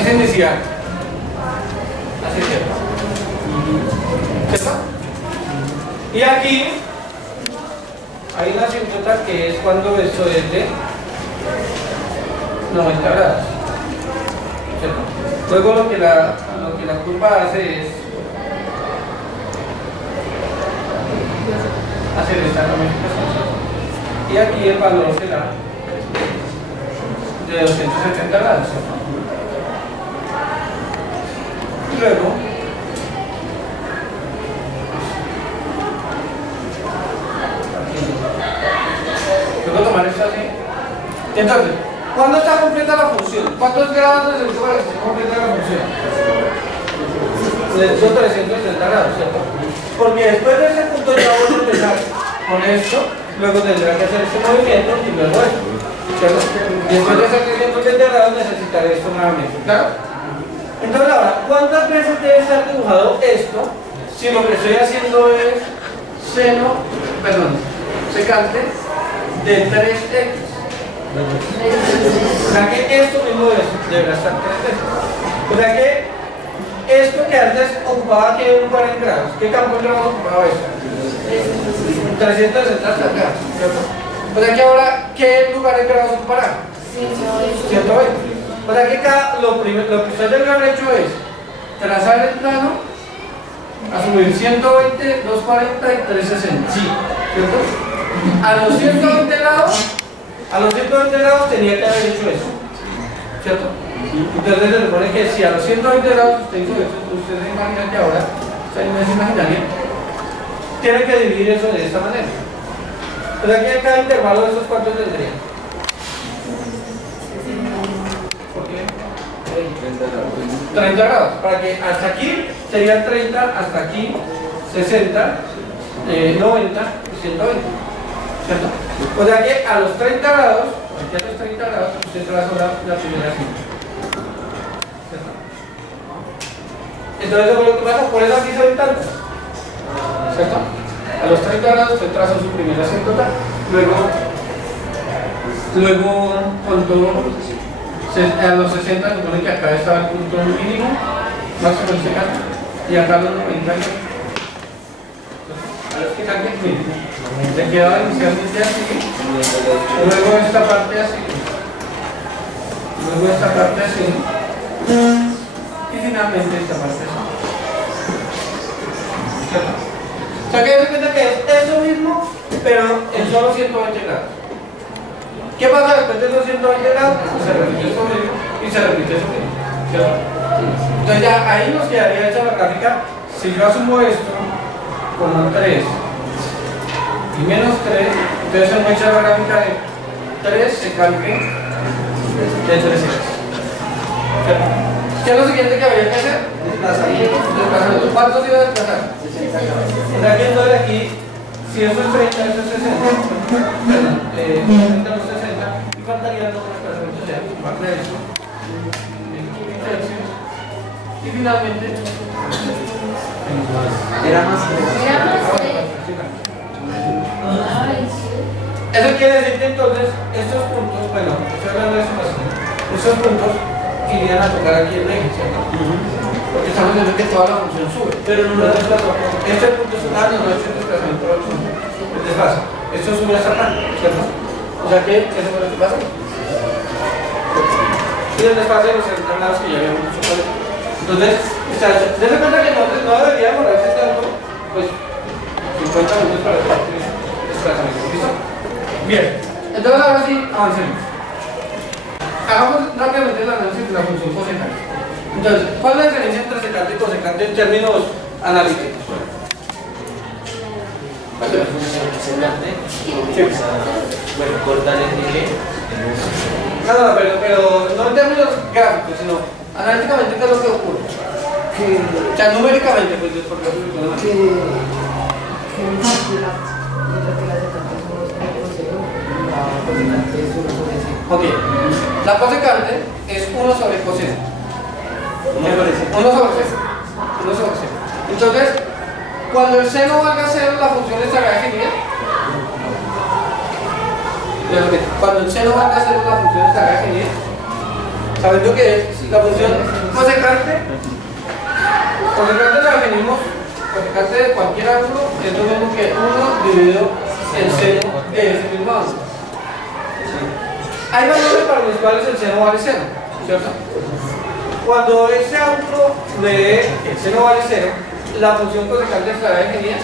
es inicial. Así es, ¿cierto? Y aquí hay una asíntota que es cuando esto es de 90 grados, ¿cierto? Luego lo que la curva hace es hacer esta ramificación. Y aquí el valor será de 270 grados. Luego tomar esto así. Entonces, ¿cuándo está completa la función? ¿Cuántos grados necesito para que esté completa la función? Necesito 360 grados, ¿cierto? Porque después de ese punto ya voy a empezar con esto, luego tendrá que hacer este movimiento y luego esto, ¿cierto? Y después de hacer 360 grados necesitaré esto nuevamente, ¿claro? Entonces ahora, ¿cuántas veces debe estar dibujado esto si lo que estoy haciendo es secante de 3x? O sea que esto mismo deberá estar 3 veces. O sea que esto que antes ocupaba ¿qué lugar en grados? ¿Qué campo en grados ocupaba esto? 360 hasta acá, ¿cierto? O sea que ahora ¿qué lugar en grados ocupará? 120. O sea que lo que ustedes deben haber hecho es trazar el plano, asumir 120, 240 y 360, ¿cierto? A los 120 grados tenía que haber hecho eso, ¿cierto? Entonces se supone que si a los 120 grados usted hizo eso, ustedes se imaginan que ahora, o sea, no es imaginario, tiene que dividir eso de esta manera. O sea que cada intervalo de esos cuántos tendría. ¿Por qué? 30 grados. Para que hasta aquí serían 30, hasta aquí 60, 90 y 120. ¿Cierto? O sea que a los 30 grados, aquí a los 30 grados, usted traza la primera cinta. ¿Cierto? Entonces eso es lo que pasa, por eso aquí se ven tantas. ¿Cierto? A los 30 grados usted traza su primera asíntota, luego cuando a los 60 se supone que acá estaba el punto mínimo, máximo en este caso, y acá a los 90. A los que cambien, se quedaba inicialmente así, luego esta parte así, luego esta parte así, y finalmente esta parte así. ¿Cierto? O sea que se cuenta que es eso mismo, pero en solo 120 grados. ¿Qué pasa después de esos 120 grados? Pues se repite eso mismo y se repite eso mismo, ¿cierto? Entonces ya ahí nos quedaría hecha la gráfica. Si yo asumo esto como 3 y menos 3, entonces se me echa la gráfica de 3 secante de 3x. ¿Qué es lo siguiente que habría que hacer? Desplazamiento. ¿Cuántos iba a desplazar? O sea que entonces aquí, si eso es 30, eso es 60. Perdón, 60 no 60. ¿Y faltarían los desplazamientos? O sea, parte de eso. Y finalmente, era más. Eso quiere decir que entonces estos puntos, bueno, estoy hablando de eso más, estos puntos irían a tocar aquí el eje, ¿cierto? Porque estamos viendo que toda la función sube. Pero no lo desplaza. Este punto es no es el desplazamiento del punto. El desplaza. Esto sube hasta acá, ¿cierto? O sea que eso es lo que pasa. Y el desfase de los lados que ya habíamos dicho por eso. Entonces, dense cuenta que no debería demorarse tanto, pues 50 minutos para hacer desplazamiento. ¿Listo? Bien. Entonces ahora sí, avancemos. Hagamos rápidamente el análisis de la función cosecante. Entonces, ¿cuál es la diferencia entre secante y cosecante en términos analíticos? La función secante bueno, cortar el eje. No, pero no en términos gráficos, sino analíticamente, ¿qué es lo que ocurre? O sea, numéricamente, pues, porque ok, la cosecante es 1 sobre coseno. 1 sobre seno. Entonces, cuando el seno valga 0, la función estará definida. Cuando el seno valga 0, la función estará definida. Sabiendo que la función cosecante la definimos, cosecante de cualquier ángulo es lo mismo que 1 dividido el seno de ese mismo ángulo. Hay valores para los cuales el seno vale 0, ¿cierto? Cuando ese ángulo de el seno vale 0, la función cosecante estará definida.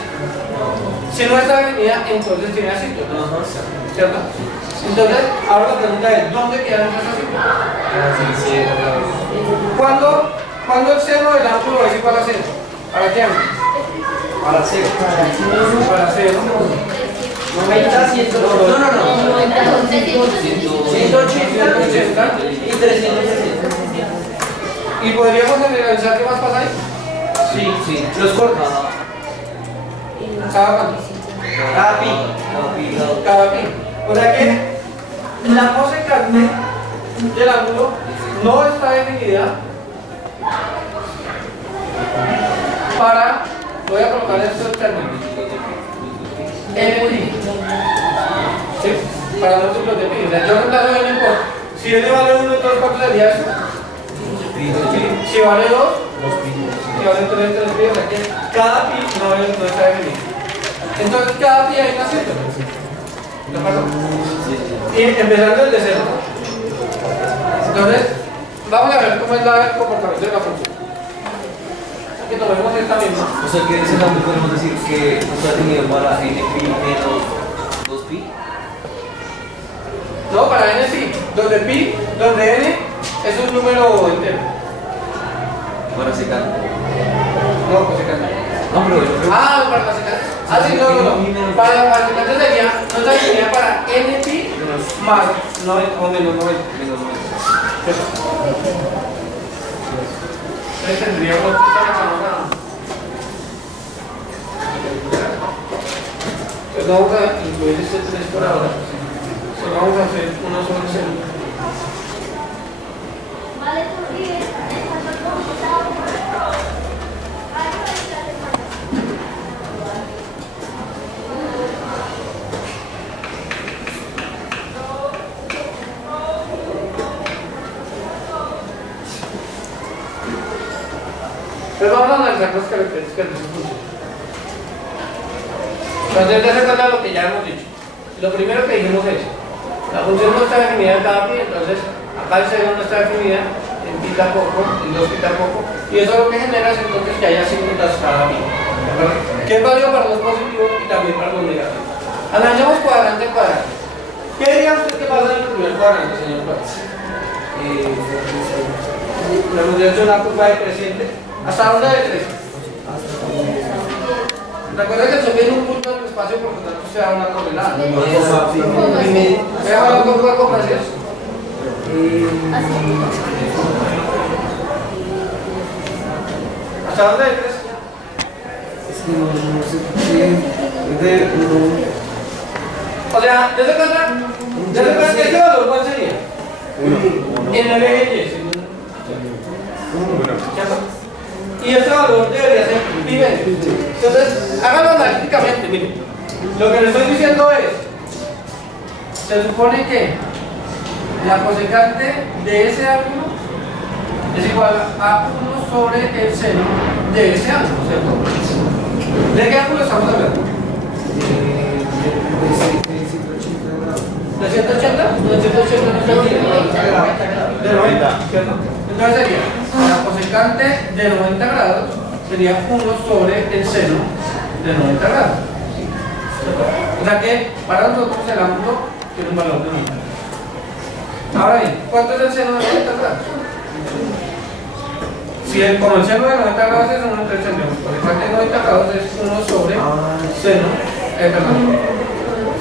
Si no está definida, entonces tiene asíntota, ¿cierto? Entonces, ahora la pregunta es, ¿dónde quedan esas asíntotas? ¿Cuándo el seno del ángulo es igual a 0? ¿Para qué ángulo? Para 0. Para 0. 90, 100, no. 180 y 360. ¿Y podríamos generalizar qué más pasa ahí? Sí. Los cortos. ¿Cada cuánto? Cada pi. Cada pi. O sea que la cosecante del ángulo no está definida para, voy a colocar estos términos, n pi, ¿sí? Para múltiplos de pi. O sea, yo reemplazo n por, si n vale 1, entonces ¿cuánto sería eso? Si vale 2, si vale 3 pi, o sea que cada pi no está definido. Entonces cada pi hay una asíntota. ¿De acuerdo? Y empezando desde 0. Entonces, vamos a ver cómo es el comportamiento de la función. Que tomemos esta misma. O sea que en ese cambio podemos decir que está definido para n pi menos 2pi. No, para n sí. Donde n es un número entero. Para secante. No, pues secante. No, pero yo creo Para la secante. Sí, no. Para la secante sería, no está definida para n pi más 90 o menos 90. Entonces tendríamos pues vamos a incluir este 3 por ahora. Solo vamos a hacer 1 sobre 0. Pues vamos a analizar las características de esa función. Entonces, dése cuenta de lo que ya hemos dicho. Lo primero que dijimos es, la función no está definida en cada pi, entonces acá el seno no está definida, en pi tampoco, en 2pi tampoco, y eso lo que genera es entonces que haya asíntotas cada pi, que es válido para los positivos y también para los negativos. Analicemos cuadrante a cuadrante. ¿Qué diría usted que pasa en el primer cuadrante, señor Juárez? La función es una curva decreciente. ¿Hasta dónde decrece? Recuerda que el tiene un punto en el espacio, por lo tanto se da una coordenada. ¿Veamos la curva de comparación? ¿Hasta dónde decrece? O sea, desde cuenta que este valor, ¿cuál sería? En el eje Y. Y este valor debería ser pi medio. Entonces, háganlo analíticamente, miren. Lo que les estoy diciendo es, se supone que la cosecante de ese ángulo es igual a 1 sobre el seno de ese ángulo, ¿cierto? ¿De qué ángulo estamos hablando? ¿De 180? ¿De 180 no está bien? De 90, ¿cierto? Entonces sería, la cosecante de 90 grados sería 1 sobre el seno de 90 grados. O sea que para nosotros el ángulo tiene un valor de 90. Ahora bien, ¿cuánto es el seno de 90 grados? Si como el seno de 90 grados es 1 entre el seno, cosecante de 90 grados es 1 sobre seno,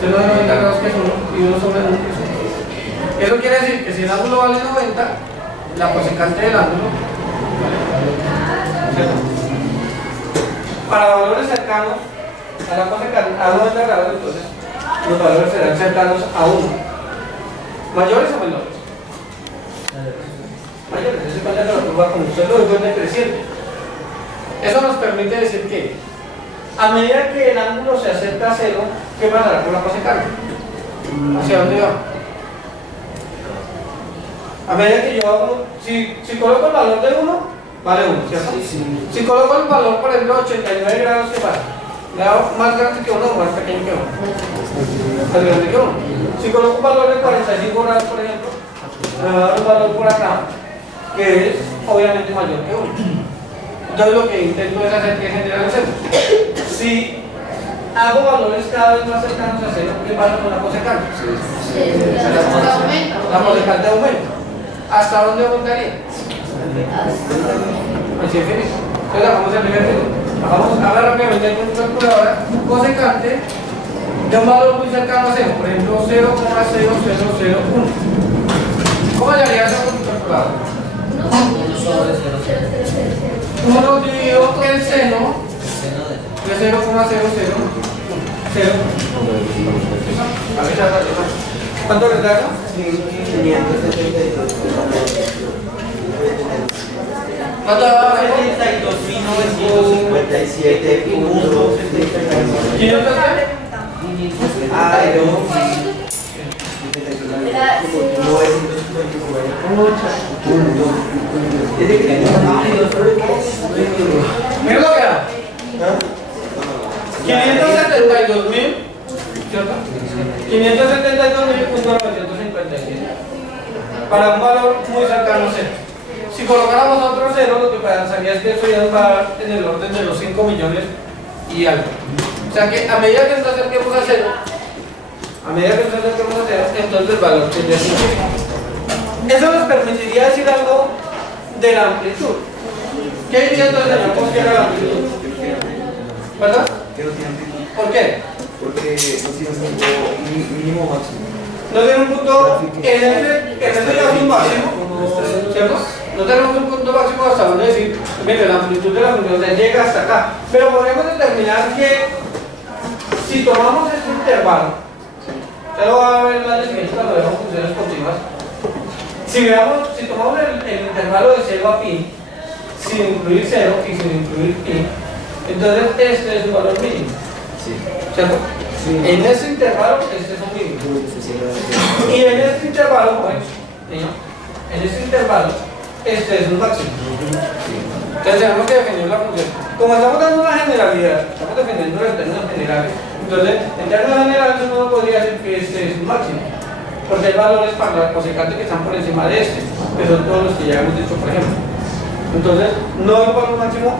seno de 90 grados que es 1 y 1 sobre 1 que es 1. Eso quiere decir que si el ángulo vale 90, la cosecante del ángulo, ¿cierto? Para valores cercanos a la cosecante a 90 grados, entonces los valores serán cercanos a 1. ¿Mayores o menores? Mayores. Eso cuenta que la curva, como usted lo dijo, es decreciente. Eso nos permite decir que a medida que el ángulo se acerca a 0, ¿qué pasará con la cosecante? ¿Hacia dónde va? A medida que yo hago, si coloco el valor de 1, vale 1, ¿cierto? Si coloco el valor, por ejemplo, 89 grados, ¿qué pasa? ¿Le hago más grande que 1 o más pequeño que 1? Más grande que 1. Si coloco un valor de 45 grados, por ejemplo, me va a dar un valor por acá que es obviamente mayor que 1. Entonces lo que intento es hacer que generalicemos. Si hago valores cada vez más cercanos a 0, ¿qué pasa con la cosecante? La cosecante aumenta. ¿Hasta dónde aumentaría? Así es feliz. Entonces hagamos el ejercicio. Hagamos rápidamente con calculadora cosecante de un valor muy cercano a 0, por ejemplo 0,0001. ¿Cómo le haría eso con tu calculadora? 1 dividido el seno de 0,000. ¿Cuánto les da? 572. ¿Cuánto da? 72.957 puntos. ¿500 Ay, no. 959 desde que mira lo que da. 572.000, ¿cierto? 572.957 para un valor muy cercano a 0. Si colocáramos otro 0, lo que pasaría es que eso ya nos va a dar en el orden de los 5 millones y algo. O sea que a medida que nos acerquemos a 0, entonces el valor tendría que subir. Eso nos permitiría decir algo de la amplitud. ¿Qué diría entonces el señor que era la amplitud? ¿Verdad? ¿Por qué? porque no tiene un punto mínimo máximo. No tiene un punto en este caso un máximo, ¿cierto? No tenemos un punto máximo hasta donde decir, mire, la amplitud de la función llega hasta acá. Pero podemos determinar que si tomamos este intervalo, ya lo va a ver en la descripción cuando veamos funciones continuas. Si tomamos el intervalo de 0 a pi, sin incluir 0 y sin incluir pi, entonces este es un valor mínimo. ¿Cierto? Sí. En ese intervalo, este es un mínimo. Y en este intervalo, pues, en este intervalo, este es un máximo. Entonces tenemos que definir la función. Como estamos dando una generalidad, estamos definiendo los términos generales, entonces en términos generales uno podría decir que este es un máximo. Porque hay valores para la cosecante que están por encima de este, que son todos los que ya hemos dicho, por ejemplo. Entonces, no es un valor máximo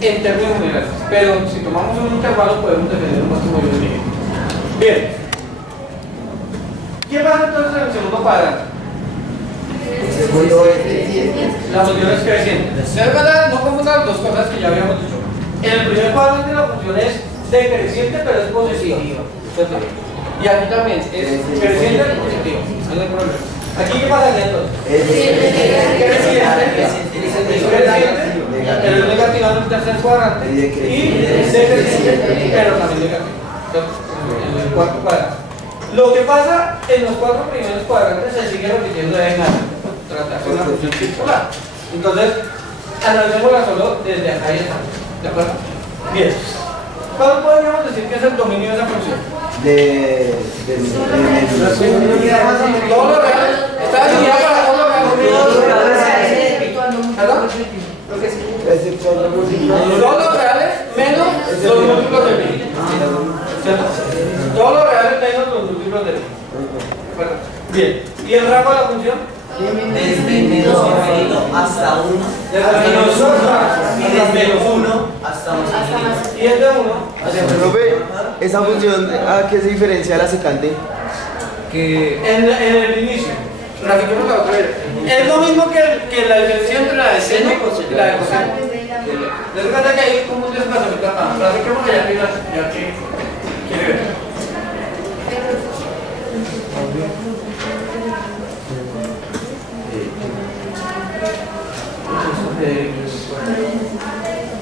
en términos generales, pero si tomamos un intervalo podemos definir un máximo y un mínimo. Bien. ¿Qué pasa entonces en el segundo cuadrante? La función es creciente. No confundan dos cosas que ya habíamos dicho. En el primer cuadrante la función es decreciente, pero es positiva. Y aquí también es creciente y positivo. No hay problema. ¿Aquí qué pasa entonces? Creciente, pero es negativa en el tercer cuadrante. Y decreciente, pero también negativo. En el cuarto cuadrante. Lo que pasa en los cuatro primeros cuadrantes se sigue repitiendo de nada. Tratarse de una función circular. Entonces, analicémosla solo desde acá y acá. ¿De acuerdo? Bien. ¿Cuál podríamos decir que es el dominio de esa función? Todo lo real. Está definida para todo lo real. ¿Perdón? Todos los reales menos los múltiplos de pi. ¿Cierto? Todos los reales menos los múltiplos de pi. Bien. ¿Y el rango de la función? Desde menos infinito hasta 1. Desde menos 1 hasta más infinito. Y es de 1 hacia Profe, esa función, ¿a qué se diferencia la secante? que en el inicio. Grafiquemos la otra vez. Es lo mismo que la diferencia entre la de seno y la de coseno. Les recuerda que hay como un desplazamiento acá. Grafiquemos ya que quiere ver.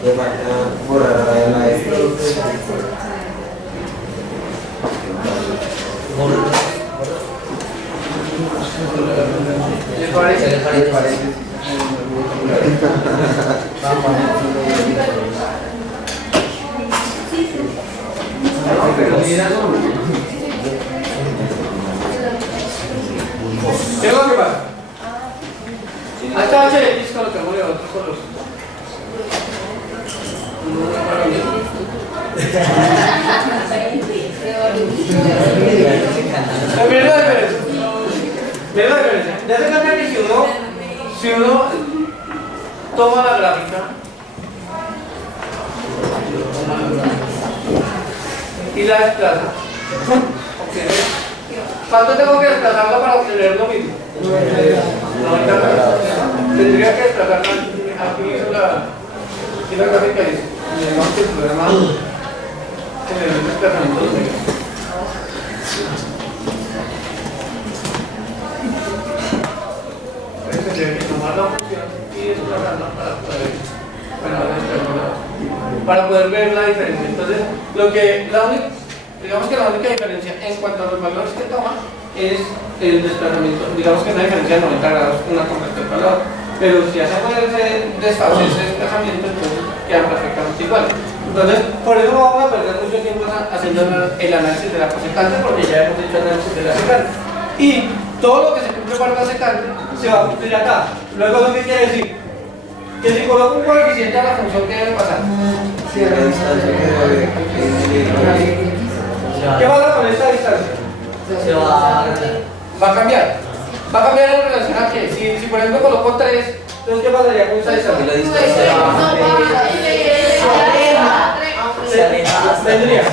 Le falta borrar la F. ¿Les parece? ¿Les parece? ¿Qué es lo que pasa? HX colocamos de otro color. Miren la diferencia. Miren la diferencia. Ya se cuenta que si uno toma la gráfica y la desplaza, ¿cuánto tengo que desplazarla para obtener lo mismo? 90 grados. Tendría que desplazarla aquí y la gráfica dice, digamos que el programa genera un desplazamiento de 2 metros. Tendría que tomar la función y desplazarla para poder ver la diferencia. Entonces, digamos que la única diferencia en cuanto a los valores que toma es el desplazamiento. Digamos que es una diferencia de 90 grados una con respecto a la otra. Pero si hacemos ese desfase, ese desplazamiento, entonces quedan perfectamente iguales. Entonces, por eso no vamos a perder mucho tiempo haciendo el análisis de la cosecante, porque ya hemos hecho análisis de la secante. Y todo lo que se cumple para la secante se va a cumplir acá. Luego, ¿lo que quiere decir? Que si coloco un coeficiente a la función, ¿qué debe pasar? ¿Qué pasa con esta distancia? Va a cambiar. Va a cambiar en relación a que si por ejemplo coloco 3, entonces ¿qué pasaría con esta distancia? Vendría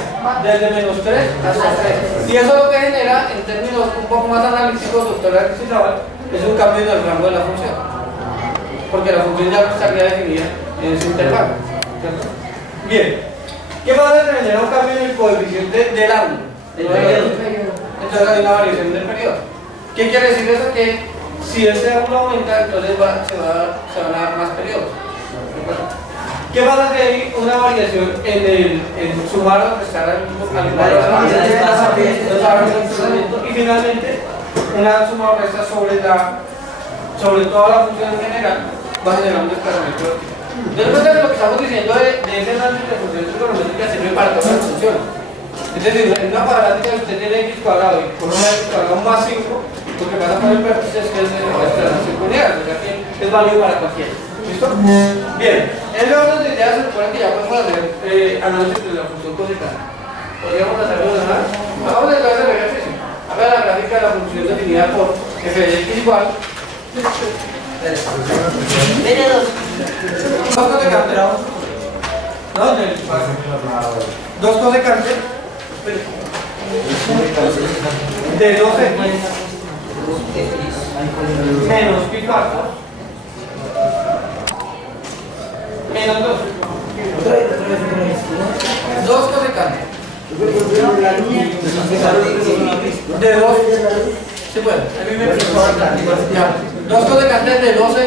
desde menos 3 hasta 3. Y eso lo que genera, en términos un poco más analíticos, doctora Cristóbal, es un cambio en el rango de la función. Porque la función ya estaría definida en ese intervalo. Bien. ¿Qué pasa si genera un cambio en el coeficiente del ángulo? Entonces hay una variación del periodo. ¿Qué quiere decir eso? Que si ese ángulo aumenta, entonces se van a dar más periodos. ¿Qué pasa si hay una variación en el sumar o restar al desplazamiento? Y finalmente, una suma o resta sobre toda la función en general va a generar un desplazamiento vertical. Entonces, lo que estamos diciendo de ese análisis de funciones trigonométricas sirve para todas las funciones. Es decir, en una cuadrática usted tiene x cuadrado y con una x cuadrado más 5, lo que pasa con el vértice es que es de la desplazación lineal, o sea que es válido para cualquiera. ¿Listo? Bien, en el orden de ideas se supone que ya podemos hacer análisis de la función cosecante. ¿Podríamos hacerlo de nada? Hagamos entonces el ejercicio. Haga la gráfica de la función definida por f de x igual. Dos cosecantes. Dos cosecantes de 2x menos pi cuarto menos 2. Dos cosecantes de 2. ¿Se puede? Dos cosecantes de 12